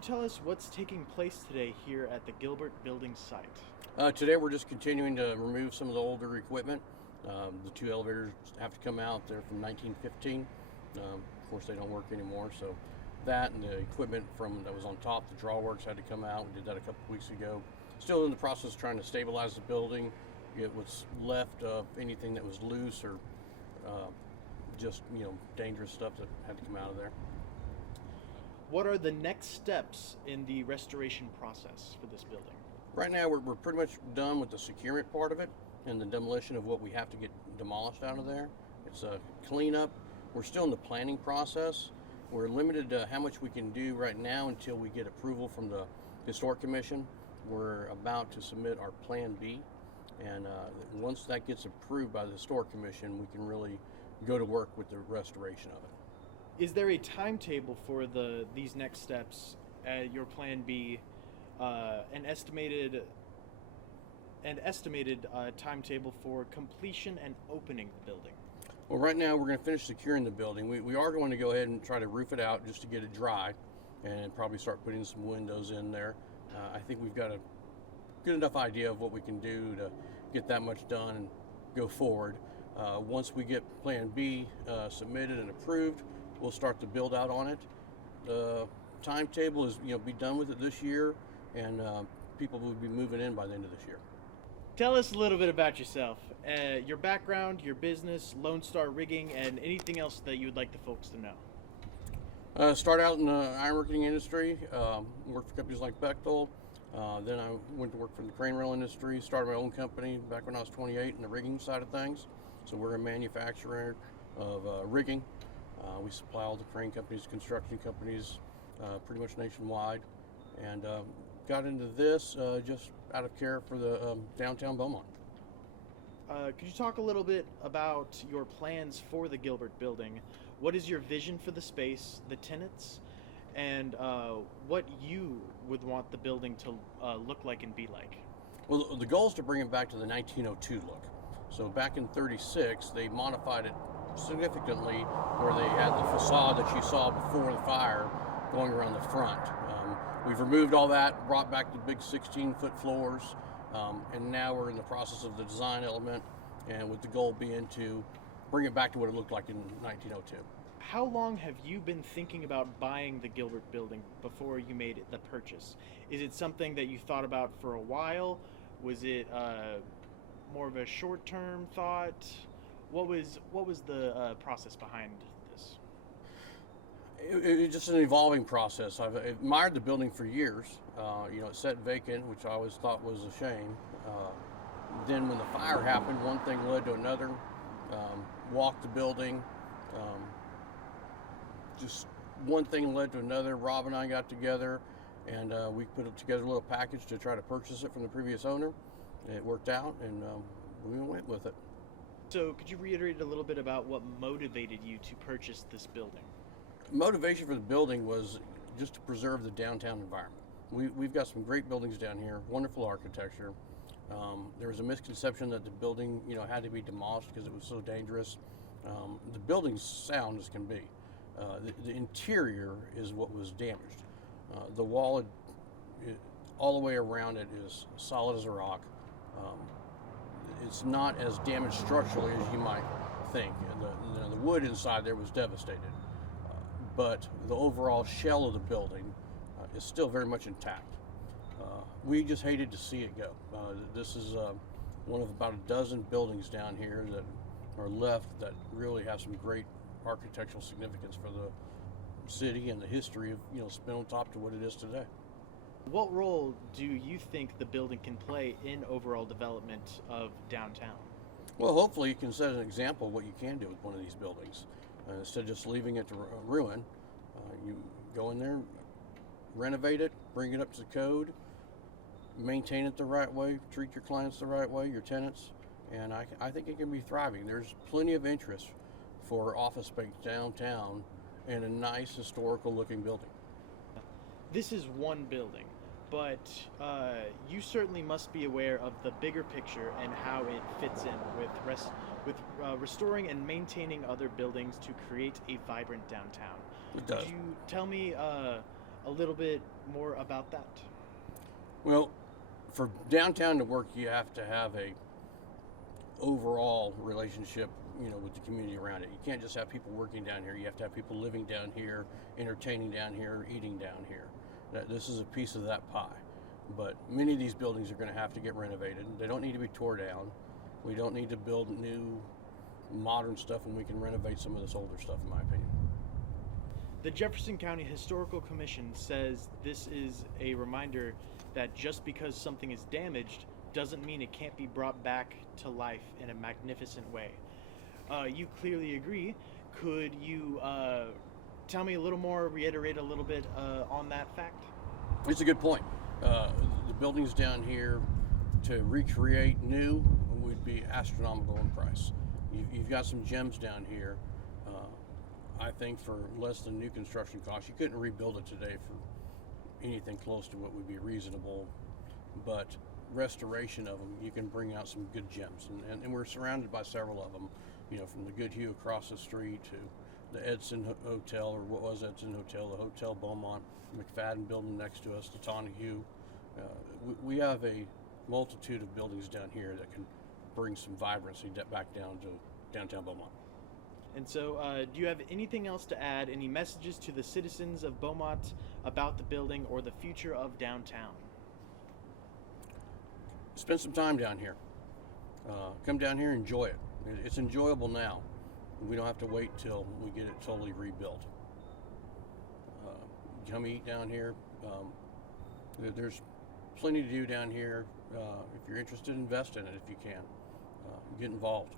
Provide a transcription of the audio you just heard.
you tell us what's taking place today here at the Gilbert Building site? Today we're just continuing to remove some of the older equipment. The two elevators have to come out. They're from 1915. Of course, they don't work anymore. So that and the equipment from that was on top, the drawworks had to come out. We did that a couple weeks ago. Still in the process of trying to stabilize the building, get what's left of anything that was loose or just dangerous stuff that had to come out of there. What are the next steps in the restoration process for this building? Right now, we're pretty much done with the securement part of it and the demolition of what we have to get demolished out of there. It's a cleanup. We're still in the planning process. We're limited to how much we can do right now until we get approval from the Historic Commission. We're about to submit our Plan B, and once that gets approved by the Historic Commission, we can really go to work with the restoration of it. Is there a timetable for these next steps? Your Plan B, an estimated timetable for completion and opening the building? Well, right now we're going to finish securing the building. We are going to go ahead and try to roof it out just to get it dry, and probably start putting some windows in there. I think we've got a good enough idea of what we can do to get that much done and go forward. Once we get Plan B submitted and approved, we'll start the build out on it. The timetable is, be done with it this year, and people will be moving in by the end of this year. Tell us a little bit about yourself, your background, your business, Lone Star Rigging, and anything else that you would like the folks to know. Started out in the ironworking industry, worked for companies like Bechtel. Then I went to work for the crane rail industry, started my own company back when I was 28 in the rigging side of things. So we're a manufacturer of rigging. We supply all the crane companies, construction companies, pretty much nationwide. And got into this just out of care for the downtown Beaumont. Could you talk a little bit about your plans for the Gilbert Building? What is your vision for the space, the tenants, and what you would want the building to look like and be like? Well, the goal is to bring it back to the 1902 look. So back in 36, they modified it significantly, where they had the facade that you saw before the fire going around the front. We've removed all that, brought back the big 16-foot floors, and now we're in the process of the design element, and with the goal being to bring it back to what it looked like in 1902. How long have you been thinking about buying the Gilbert Building before you made the purchase? Is it something that you thought about for a while? Was it more of a short-term thought? What was the process behind this? It's just an evolving process. I've admired the building for years. It sat vacant, which I always thought was a shame. Then when the fire happened, one thing led to another. Walked the building. Just one thing led to another. Rob and I got together, and we put together a little package to try to purchase it from the previous owner. It worked out, and we went with it. So could you reiterate a little bit about what motivated you to purchase this building? Motivation for the building was just to preserve the downtown environment. We've got some great buildings down here, wonderful architecture. There was a misconception that the building, had to be demolished because it was so dangerous. The building's sound as can be. The interior is what was damaged. The wall, all the way around it, is solid as a rock. It's not as damaged structurally as you might think. The wood inside there was devastated. But the overall shell of the building is still very much intact. We just hated to see it go. This is one of about a dozen buildings down here that are left that really have some great architectural significance for the city and the history of Spindle Top to what it is today. What role do you think the building can play in overall development of downtown? Well, hopefully you can set an example of what you can do with one of these buildings. Instead of just leaving it to ruin, you go in there, renovate it, bring it up to code, maintain it the right way, treat your clients the right way, your tenants, and I think it can be thriving. There's plenty of interest for office space downtown and a nice historical looking building. This is one building, but you certainly must be aware of the bigger picture and how it fits in with restoring and maintaining other buildings to create a vibrant downtown. It does. Could you tell me a little bit more about that? Well, for downtown to work, you have to have a overall relationship, with the community around it. You can't just have people working down here. You have to have people living down here, entertaining down here, eating down here. This is a piece of that pie. But many of these buildings are going to have to get renovated. They don't need to be tore down. We don't need to build new, modern stuff when we can renovate some of this older stuff, in my opinion. The Jefferson County Historical Commission says this is a reminder that just because something is damaged doesn't mean it can't be brought back to life in a magnificent way. You clearly agree. Could you tell me a little more, reiterate a little bit on that fact? It's a good point. The buildings down here, to recreate new, would be astronomical in price. You've got some gems down here. I think for less than new construction costs, you couldn't rebuild it today for anything close to what would be reasonable. But restoration of them, you can bring out some good gems, and we're surrounded by several of them. From the Goodhue across the street to the Edson Hotel, or what was Edson Hotel, the Hotel Beaumont, McFadden building next to us, the Tonahue. We have a multitude of buildings down here that can bring some vibrancy back down to downtown Beaumont. And so, do you have anything else to add? Any messages to the citizens of Beaumont about the building or the future of downtown? Spend some time down here. Come down here, enjoy it. It's enjoyable now. We don't have to wait till we get it totally rebuilt. Come eat down here. There's plenty to do down here. If you're interested, invest in it if you can. Get involved.